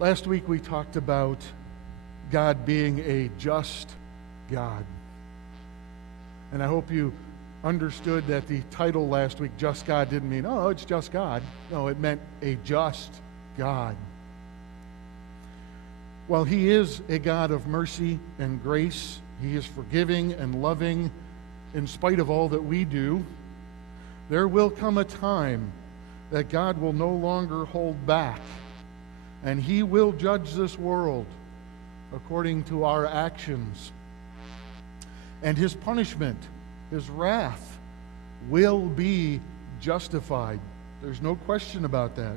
Last week we talked about God being a just God. And I hope you understood that the title last week, Just God, didn't mean, oh, it's just God. No, it meant a just God. While He is a God of mercy and grace, He is forgiving and loving in spite of all that we do, there will come a time that God will no longer hold back, and He will judge this world according to our actions. And His punishment, His wrath, will be justified. There's no question about that.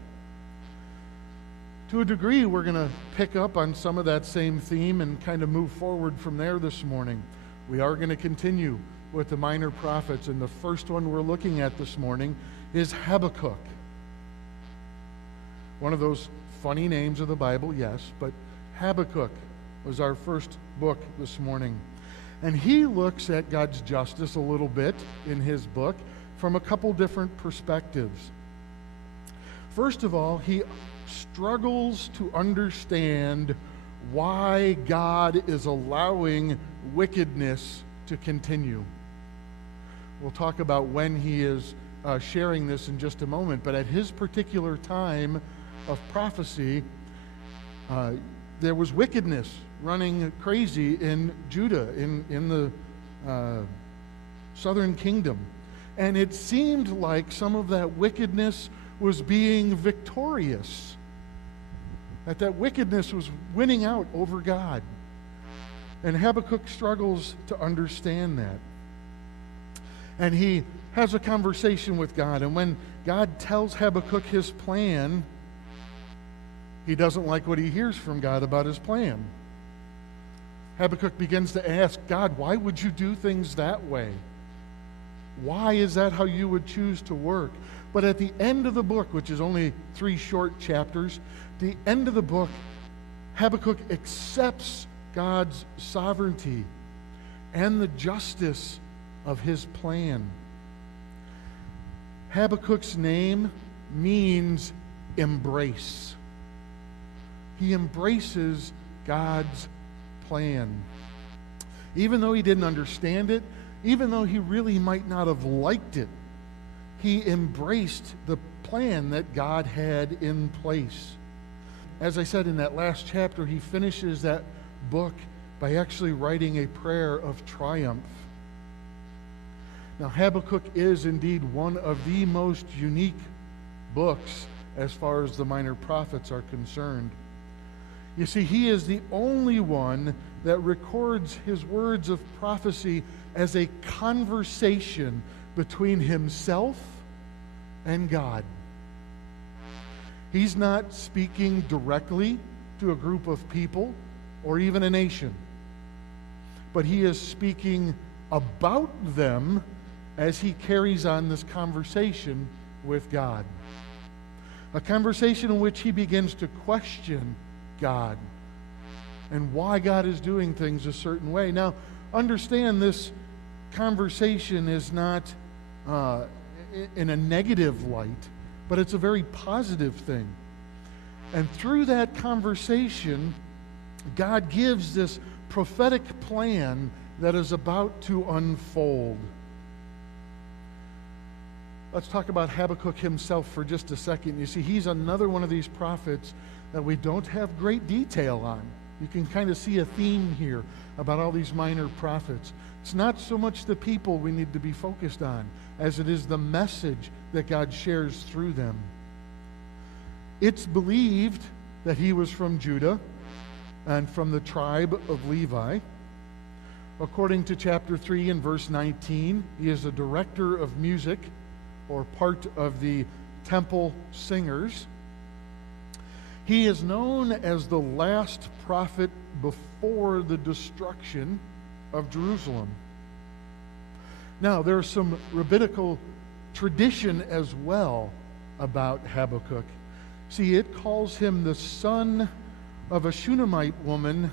To a degree, we're going to pick up on some of that same theme and kind of move forward from there this morning. We are going to continue with the minor prophets, and the first one we're looking at this morning is Habakkuk. One of those funny names of the Bible, yes, but Habakkuk was our first book this morning. And he looks at God's justice a little bit in his book from a couple different perspectives. First of all, he struggles to understand why God is allowing wickedness to continue. We'll talk about when he is sharing this in just a moment, but at his particular time of prophecy, there was wickedness running crazy in Judah, in the southern kingdom. And it seemed like some of that wickedness was being victorious, that wickedness was winning out over God. And Habakkuk struggles to understand that. And he has a conversation with God, and when God tells Habakkuk his plan, he doesn't like what he hears from God about his plan. Habakkuk begins to ask, God, why would you do things that way? Why is that how you would choose to work? But at the end of the book, which is only 3 short chapters, the end of the book, Habakkuk accepts God's sovereignty and the justice of his plan. Habakkuk's name means embrace. He embraces God's plan. Even though he didn't understand it, even though he really might not have liked it, he embraced the plan that God had in place. As I said in that last chapter, he finishes that book by actually writing a prayer of triumph. Now, Habakkuk is indeed one of the most unique books as far as the minor prophets are concerned. You see, he is the only one that records his words of prophecy as a conversation between himself and God. He's not speaking directly to a group of people or even a nation, but he is speaking about them as he carries on this conversation with God. A conversation in which he begins to question God and why God is doing things a certain way. Now, understand this conversation is not in a negative light, but it's a very positive thing. And through that conversation, God gives this prophetic plan that is about to unfold. Let's talk about Habakkuk himself for just a second. You see, he's another one of these prophets that we don't have great detail on. You can kind of see a theme here about all these minor prophets. It's not so much the people we need to be focused on as it is the message that God shares through them. It's believed that he was from Judah and from the tribe of Levi. According to chapter 3 and verse 19, he is a director of music or part of the temple singers. He is known as the last prophet before the destruction of Jerusalem. Now, there's some rabbinical tradition as well about Habakkuk. See, it calls him the son of a Shunammite woman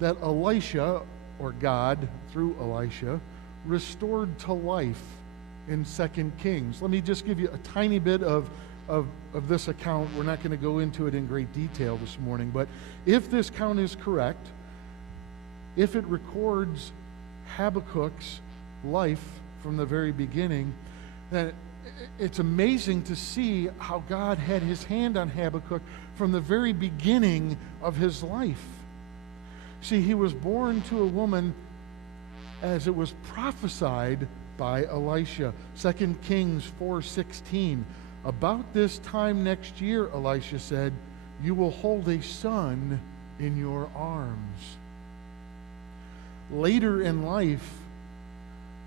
that Elisha, or God, through Elisha, restored to life in 2 Kings. Let me just give you a tiny bit of of this account, we're not going to go into it in great detail this morning, but if this count is correct, if it records Habakkuk's life from the very beginning, then it's amazing to see how God had his hand on Habakkuk from the very beginning of his life. See, he was born to a woman as it was prophesied by Elisha. 2 Kings 4:16. About this time next year, Elisha said, you will hold a son in your arms. Later in life,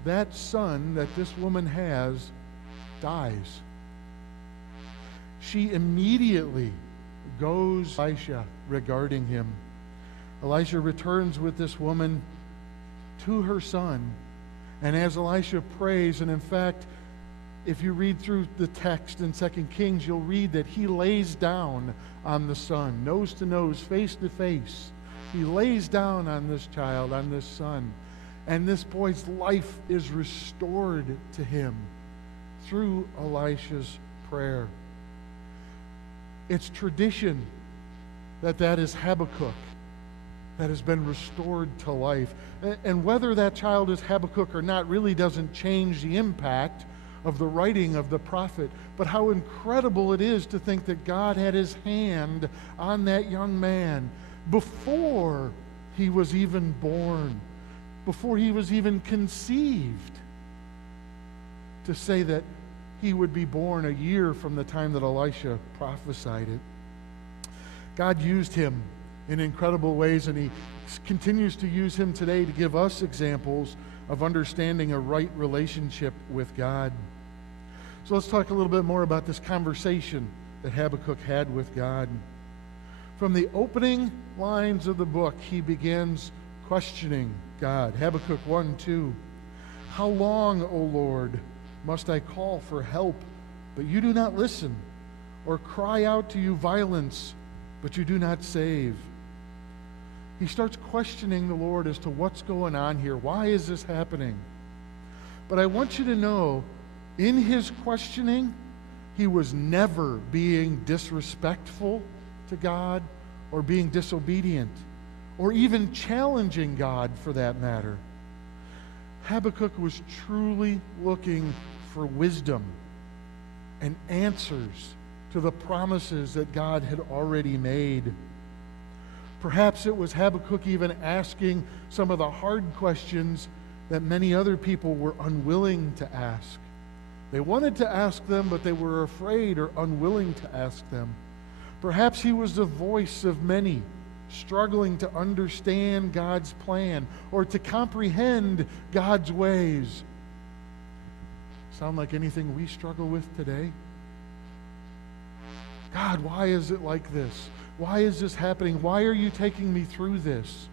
that son that this woman has dies. She immediately goes to Elisha regarding him. Elisha returns with this woman to her son, and as Elisha prays, and in fact, if you read through the text in 2 Kings, you'll read that he lays down on the son, nose to nose, face to face. He lays down on this child, on this son, and this boy's life is restored to him through Elisha's prayer. It's tradition that is Habakkuk that has been restored to life. And whether that child is Habakkuk or not really doesn't change the impact of the writing of the prophet. But how incredible it is to think that God had his hand on that young man before he was even born, before he was even conceived, to say that he would be born a year from the time that Elisha prophesied it. God used him in incredible ways, and he continues to use him today to give us examples of understanding a right relationship with God. So let's talk a little bit more about this conversation that Habakkuk had with God. From the opening lines of the book, he begins questioning God. Habakkuk 1:2. How long, O Lord, must I call for help, but you do not listen, or cry out to you violence, but you do not save? He starts questioning the Lord as to what's going on here. Why is this happening? But I want you to know, in his questioning, he was never being disrespectful to God or being disobedient or even challenging God for that matter. Habakkuk was truly looking for wisdom and answers to the promises that God had already made. Perhaps it was Habakkuk even asking some of the hard questions that many other people were unwilling to ask. They wanted to ask them, but they were afraid or unwilling to ask them. Perhaps he was the voice of many, struggling to understand God's plan or to comprehend God's ways. Sound like anything we struggle with today? God, why is it like this? Why is this happening? Why are you taking me through this?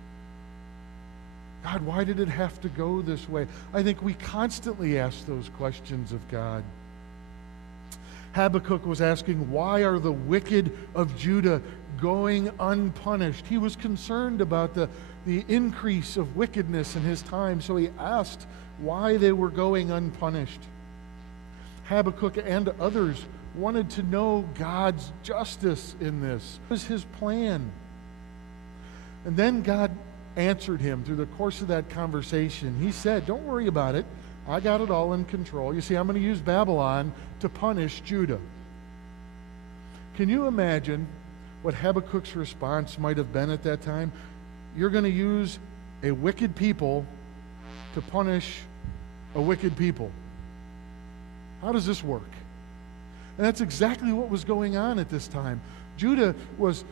God, why did it have to go this way? I think we constantly ask those questions of God. Habakkuk was asking, why are the wicked of Judah going unpunished? He was concerned about the increase of wickedness in his time, so he asked why they were going unpunished. Habakkuk and others wanted to know God's justice in this. What was his plan? And then God answered him through the course of that conversation. He said, don't worry about it. I got it all in control. You see, I'm going to use Babylon to punish Judah. Can you imagine what Habakkuk's response might have been at that time? You're going to use a wicked people to punish a wicked people. How does this work? And that's exactly what was going on at this time. Judah was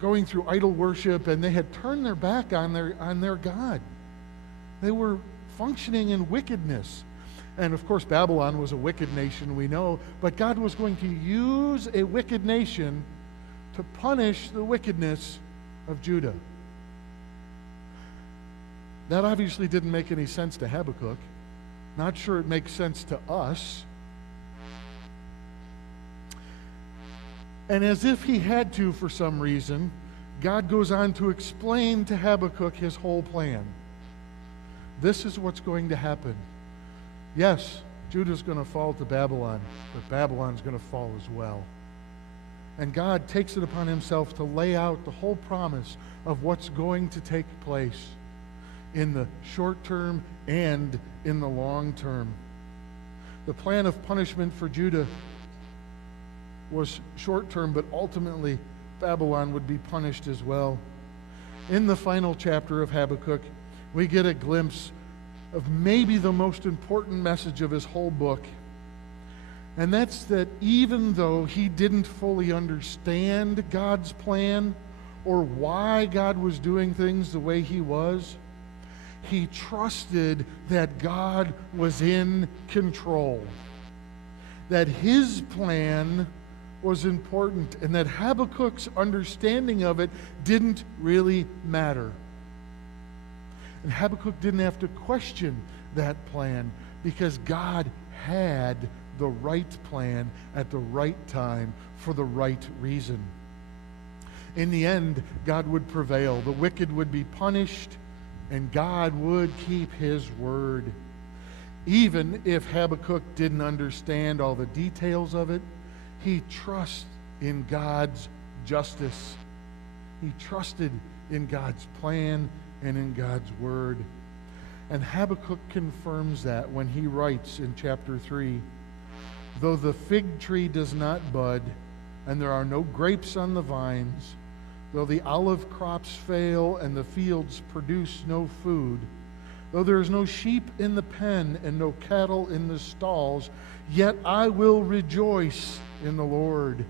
going through idol worship, and they had turned their back on their God. They were functioning in wickedness. And of course, Babylon was a wicked nation, we know, but God was going to use a wicked nation to punish the wickedness of Judah. That obviously didn't make any sense to Habakkuk. Not sure it makes sense to us. And as if he had to for some reason, God goes on to explain to Habakkuk his whole plan. This is what's going to happen. Yes, Judah's going to fall to Babylon, but Babylon's going to fall as well. And God takes it upon himself to lay out the whole promise of what's going to take place in the short term and in the long term. The plan of punishment for Judah was short term, but ultimately Babylon would be punished as well. In the final chapter of Habakkuk, we get a glimpse of maybe the most important message of his whole book. And that's that even though he didn't fully understand God's plan or why God was doing things the way he was, he trusted that God was in control, that his plan was important, and that Habakkuk's understanding of it didn't really matter. And Habakkuk didn't have to question that plan because God had the right plan at the right time for the right reason. In the end, God would prevail. The wicked would be punished, and God would keep his word. Even if Habakkuk didn't understand all the details of it, he trusted in God's justice. He trusted in God's plan and in God's word. And Habakkuk confirms that when he writes in chapter 3, "Though the fig tree does not bud, and there are no grapes on the vines, though the olive crops fail and the fields produce no food, though there is no sheep in the pen and no cattle in the stalls, yet I will rejoice in the Lord.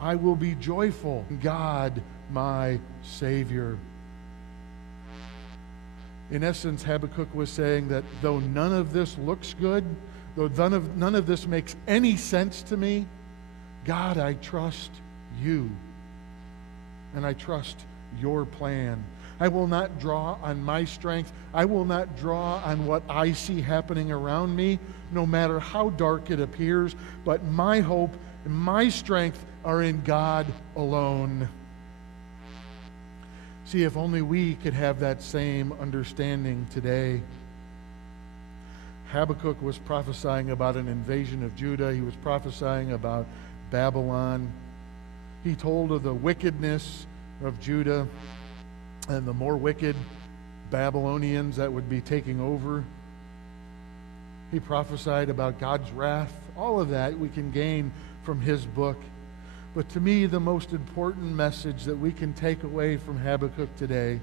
I will be joyful in God, my Savior." In essence, Habakkuk was saying that though none of this looks good, though none of this makes any sense to me, God, I trust you. And I trust your plan. I will not draw on my strength. I will not draw on what I see happening around me, no matter how dark it appears. But my hope and my strength are in God alone. See, if only we could have that same understanding today. Habakkuk was prophesying about an invasion of Judah. He was prophesying about Babylon. He told of the wickedness of Judah and the more wicked Babylonians that would be taking over. He prophesied about God's wrath. All of that we can gain from his book. But to me, the most important message that we can take away from Habakkuk today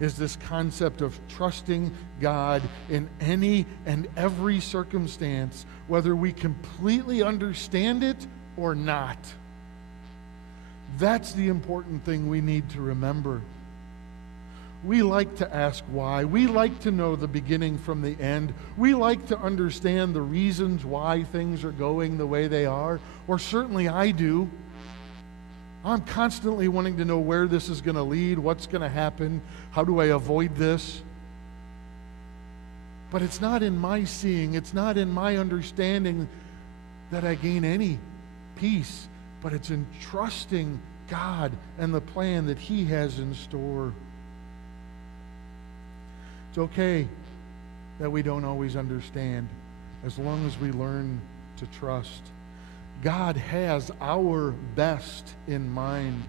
is this concept of trusting God in any and every circumstance, whether we completely understand it or not. That's the important thing we need to remember. We like to ask why. We like to know the beginning from the end. We like to understand the reasons why things are going the way they are, or certainly I do. I'm constantly wanting to know where this is going to lead, what's going to happen, how do I avoid this? But it's not in my seeing, it's not in my understanding that I gain any peace, but it's in trusting God and the plan that he has in store. It's okay that we don't always understand, as long as we learn to trust. God has our best in mind.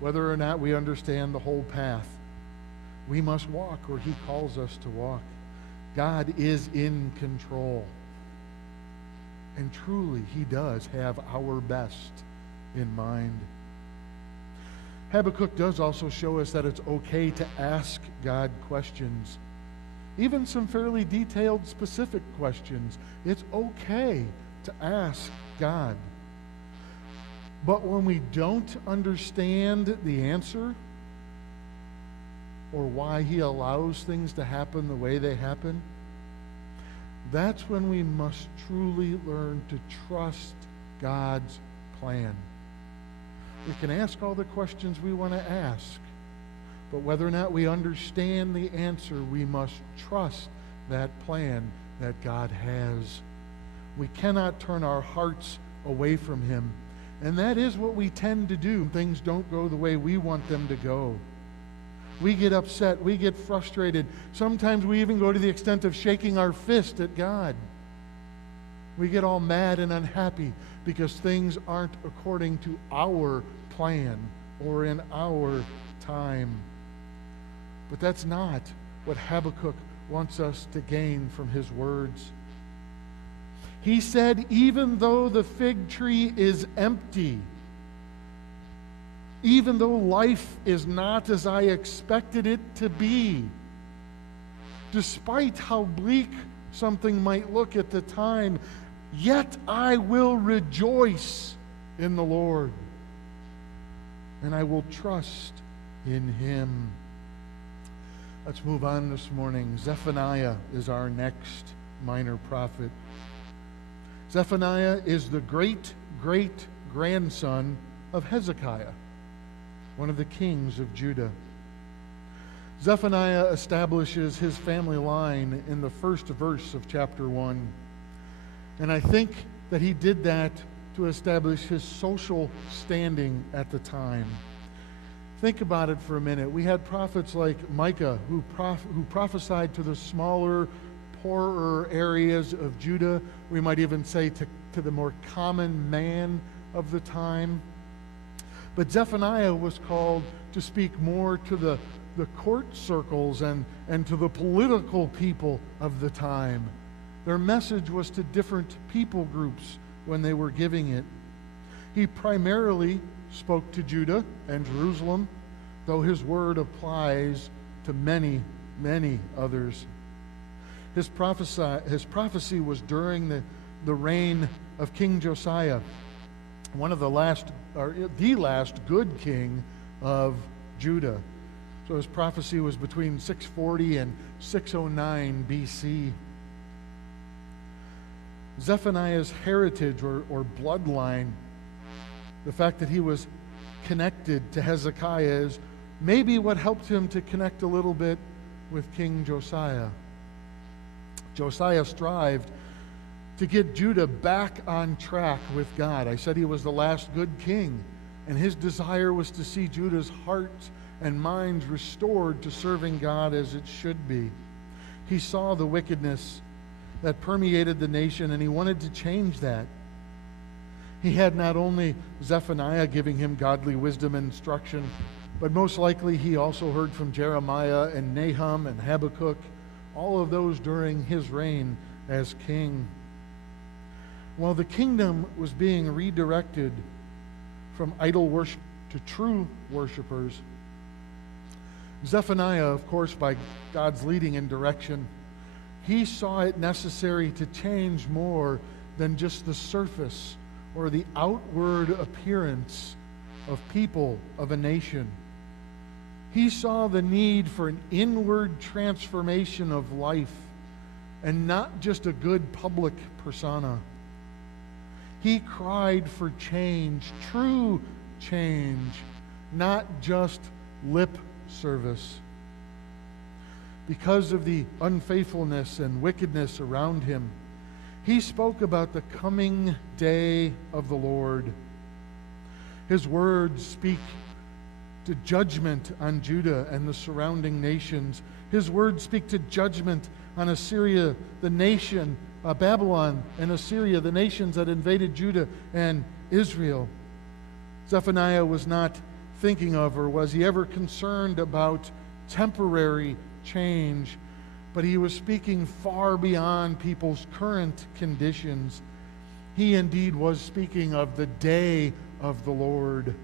Whether or not we understand the whole path, we must walk where he calls us to walk. God is in control. And truly, he does have our best in mind. Habakkuk does also show us that it's okay to ask God questions. Even some fairly detailed, specific questions. It's okay to ask God. But when we don't understand the answer or why he allows things to happen the way they happen, that's when we must truly learn to trust God's plan. We can ask all the questions we want to ask, but whether or not we understand the answer, we must trust that plan that God has. We cannot turn our hearts away from him. And that is what we tend to do when things don't go the way we want them to go. We get upset. We get frustrated. Sometimes we even go to the extent of shaking our fist at God. We get all mad and unhappy because things aren't according to our plan or in our time. But that's not what Habakkuk wants us to gain from his words. He said, even though the fig tree is empty, even though life is not as I expected it to be, despite how bleak something might look at the time, yet I will rejoice in the Lord, and I will trust in Him. Let's move on this morning. Zephaniah is our next minor prophet. Zephaniah is the great-great-grandson of Hezekiah, one of the kings of Judah. Zephaniah establishes his family line in the first verse of chapter 1. And I think that he did that to establish his social standing at the time. Think about it for a minute. We had prophets like Micah who prophesied to the smaller, poorer areas of Judah. We might even say to the more common man of the time. But Zephaniah was called to speak more to the court circles and to the political people of the time. Their message was to different people groups when they were giving it. He primarily spoke to Judah and Jerusalem, though his word applies to many, many others. His prophecy was during the reign of King Josiah, the last good king of Judah. So his prophecy was between 640 and 609 BC. Zephaniah's heritage or bloodline, the fact that he was connected to Hezekiah, is maybe what helped him to connect a little bit with King Josiah. Josiah strived to get Judah back on track with God. I said he was the last good king, and his desire was to see Judah's hearts and minds restored to serving God as it should be. He saw the wickedness that permeated the nation, and he wanted to change that. He had not only Zephaniah giving him godly wisdom and instruction, but most likely he also heard from Jeremiah and Nahum and Habakkuk, all of those during his reign as king. While the kingdom was being redirected from idol worship to true worshipers, Zephaniah, of course, by God's leading and direction, he saw it necessary to change more than just the surface or the outward appearance of people of a nation. He saw the need for an inward transformation of life and not just a good public persona. He cried for change, true change, not just lip service. Because of the unfaithfulness and wickedness around him, he spoke about the coming day of the Lord. His words speak to judgment on Judah and the surrounding nations. His words speak to judgment on Assyria, the nation, Babylon and Assyria, the nations that invaded Judah and Israel. Zephaniah was not thinking of, or was he ever concerned about, temporary change, but he was speaking far beyond people's current conditions. He indeed was speaking of the day of the Lord.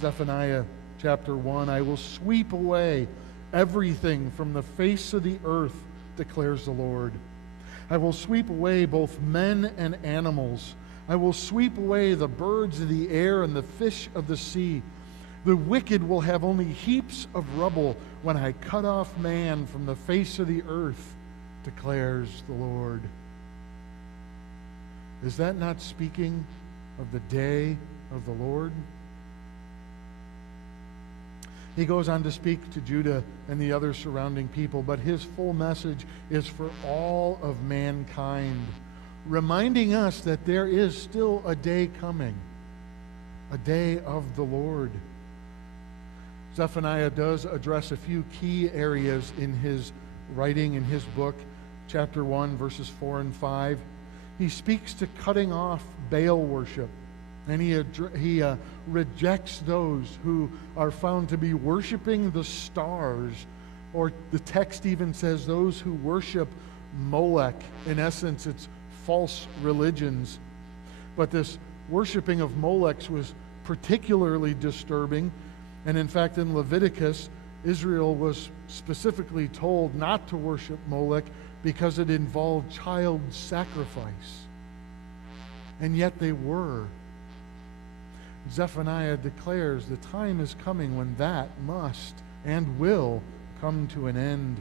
Zephaniah chapter 1, I will sweep away everything from the face of the earth, declares the Lord. I will sweep away both men and animals. I will sweep away the birds of the air and the fish of the sea. The wicked will have only heaps of rubble when I cut off man from the face of the earth, declares the Lord. Is that not speaking of the day of the Lord? He goes on to speak to Judah and the other surrounding people, but his full message is for all of mankind, reminding us that there is still a day coming, a day of the Lord. Zephaniah does address a few key areas in his writing, in his book, chapter 1, verses 4 and 5. He speaks to cutting off Baal worship, and he rejects those who are found to be worshiping the stars, or the text even says those who worship Molech. In essence, it's false religions. But this worshiping of Molech was particularly disturbing, and in fact in Leviticus, Israel was specifically told not to worship Molech because it involved child sacrifice. And yet they were. Zephaniah declares the time is coming when that must and will come to an end.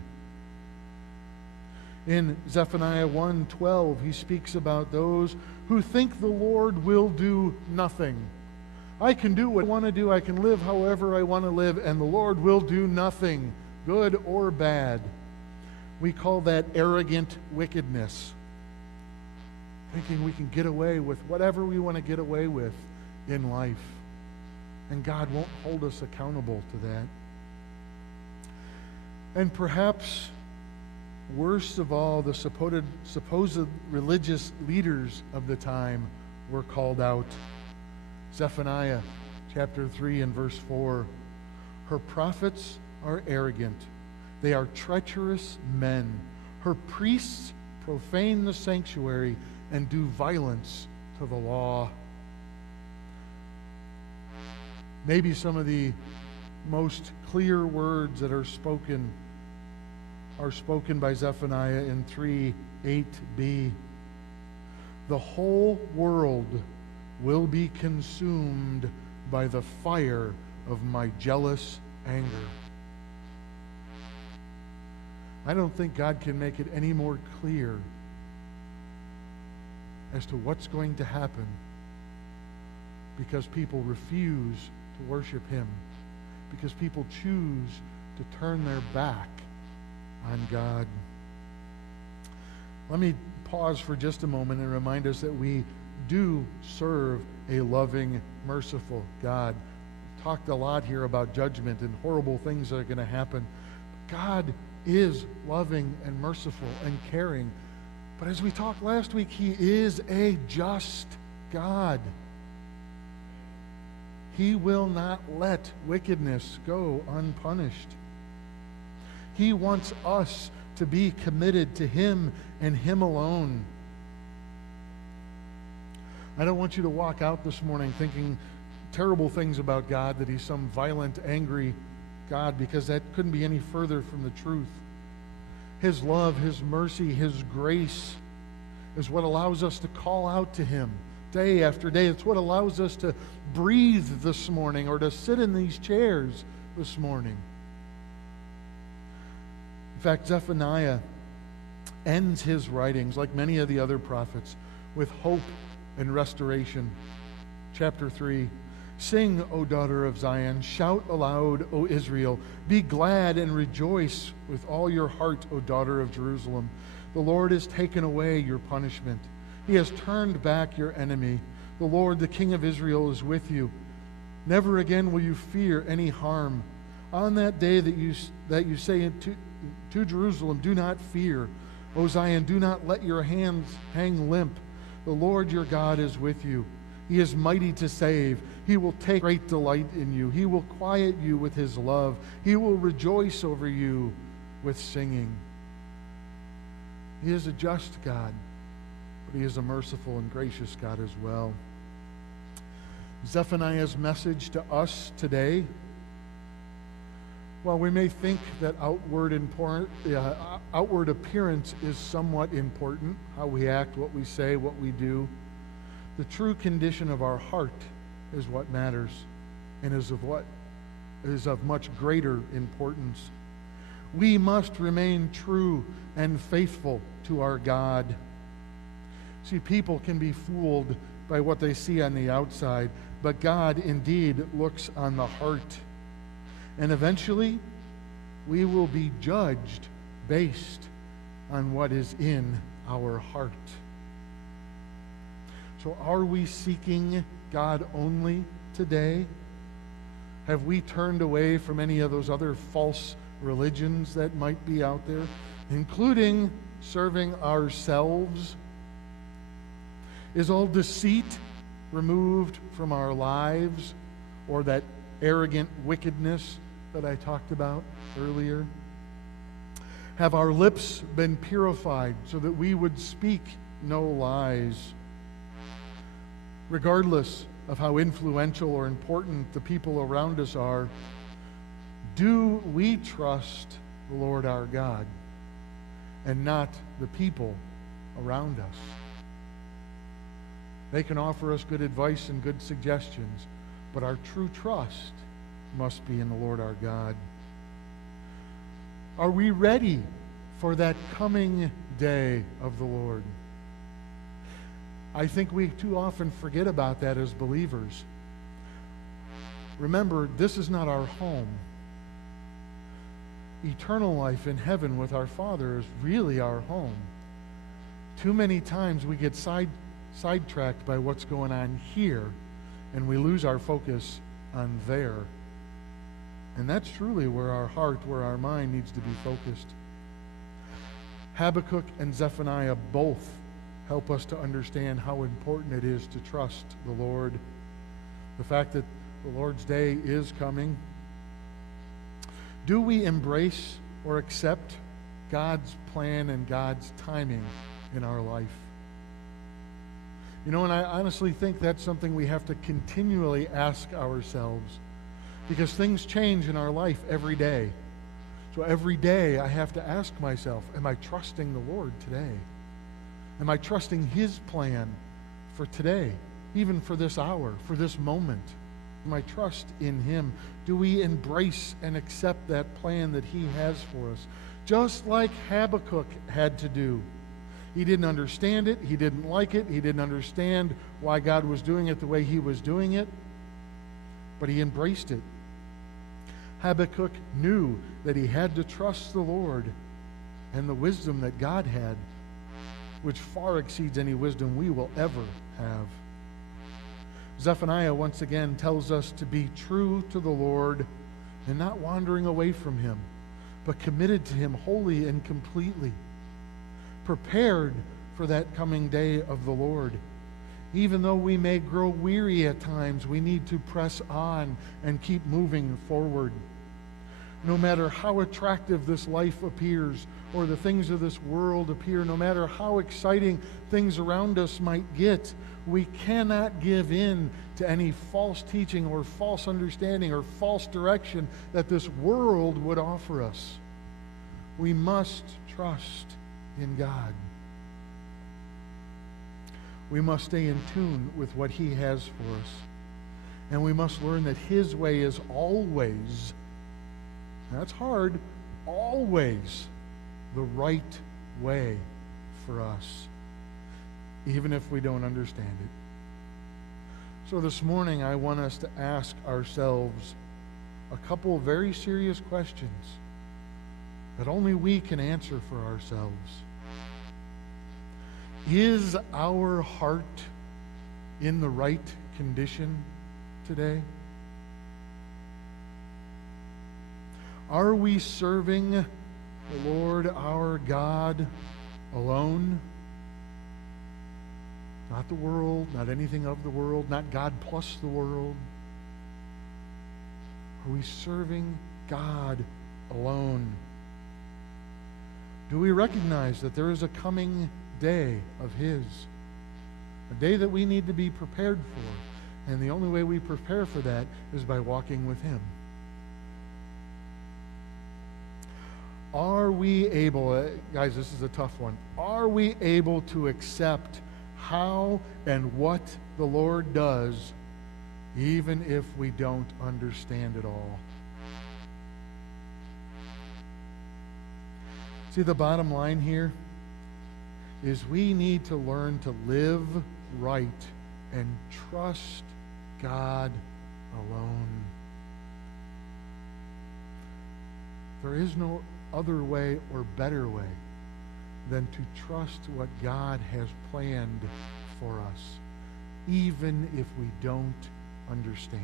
In Zephaniah 1:12, he speaks about those who think the Lord will do nothing. I can do what I want to do, I can live however I want to live, and the Lord will do nothing, good or bad. We call that arrogant wickedness. Thinking we can get away with whatever we want to get away with in life. And God won't hold us accountable to that. And perhaps worst of all, the supposed religious leaders of the time were called out. Zephaniah chapter 3 and verse 4. Her prophets are arrogant. They are treacherous men. Her priests profane the sanctuary and do violence to the law. Maybe some of the most clear words that are spoken by Zephaniah in 3:8b. The whole world will be consumed by the fire of my jealous anger. I don't think God can make it any more clear as to what's going to happen because people refuse to worship Him, because people choose to turn their back on God. Let me pause for just a moment and remind us that we do serve a loving, merciful God. We've talked a lot here about judgment and horrible things that are going to happen. God is loving and merciful and caring. But as we talked last week, He is a just God. He will not let wickedness go unpunished. He wants us to be committed to Him and Him alone. I don't want you to walk out this morning thinking terrible things about God, that He's some violent, angry God, because that couldn't be any further from the truth. His love, His mercy, His grace is what allows us to call out to Him day after day. It's what allows us to breathe this morning or to sit in these chairs this morning. In fact, Zephaniah ends his writings, like many of the other prophets, with hope and restoration. Chapter 3, sing, O daughter of Zion, shout aloud, O Israel, be glad and rejoice with all your heart, O daughter of Jerusalem. The Lord has taken away your punishment. He has turned back your enemy. The Lord, the King of Israel, is with you. Never again will you fear any harm. On that day that you say to Jerusalem, do not fear. O Zion, do not let your hands hang limp. The Lord your God is with you. He is mighty to save. He will take great delight in you. He will quiet you with His love. He will rejoice over you with singing. He is a just God, but He is a merciful and gracious God as well. Zephaniah's message to us today, while we may think that outward appearance is somewhat important, how we act, what we say, what we do, the true condition of our heart is what matters and is of much greater importance. We must remain true and faithful to our God. See, people can be fooled by what they see on the outside, but God indeed looks on the heart. And eventually, we will be judged based on what is in our heart. So are we seeking God only today? Have we turned away from any of those other false religions that might be out there, including serving ourselves? Is all deceit removed from our lives, or that arrogant wickedness that I talked about earlier? Have our lips been purified so that we would speak no lies? Regardless of how influential or important the people around us are, do we trust the Lord our God and not the people around us? They can offer us good advice and good suggestions, but our true trust must be in the Lord our God. Are we ready for that coming day of the Lord? I think we too often forget about that as believers. Remember, this is not our home. Eternal life in heaven with our Father is really our home. Too many times we get sidetracked by what's going on here, and we lose our focus on there. And that's truly where our heart, where our mind needs to be focused. Habakkuk and Zephaniah both help us to understand how important it is to trust the Lord. The fact that the Lord's day is coming. Do we embrace or accept God's plan and God's timing in our life? You know, and I honestly think that's something we have to continually ask ourselves, because things change in our life every day. So every day I have to ask myself, am I trusting the Lord today? Am I trusting His plan for today, even for this hour, for this moment? Am I trust in Him? Do we embrace and accept that plan that He has for us? Just like Habakkuk had to do. He didn't understand it. He didn't like it. He didn't understand why God was doing it the way He was doing it. But he embraced it. Habakkuk knew that he had to trust the Lord and the wisdom that God had, which far exceeds any wisdom we will ever have. Zephaniah once again tells us to be true to the Lord and not wandering away from Him, but committed to Him wholly and completely, prepared for that coming day of the Lord. Even though we may grow weary at times, we need to press on and keep moving forward. No matter how attractive this life appears or the things of this world appear, no matter how exciting things around us might get, we cannot give in to any false teaching or false understanding or false direction that this world would offer us. We must trust in God. We must stay in tune with what He has for us. And we must learn that His way is always, that's hard, always the right way for us, even if we don't understand it. So this morning, I want us to ask ourselves a couple of very serious questions that only we can answer for ourselves. Is our heart in the right condition today? Are we serving the Lord our God alone? Not the world, not anything of the world, not God plus the world. Are we serving God alone? Do we recognize that there is a coming day of His, a day that we need to be prepared for, and the only way we prepare for that is by walking with Him? Are we able, guys, this is a tough one, are we able to accept how and what the Lord does, even if we don't understand it all? See, the bottom line here is we need to learn to live right and trust God alone. There is no other way or better way than to trust what God has planned for us, even if we don't understand.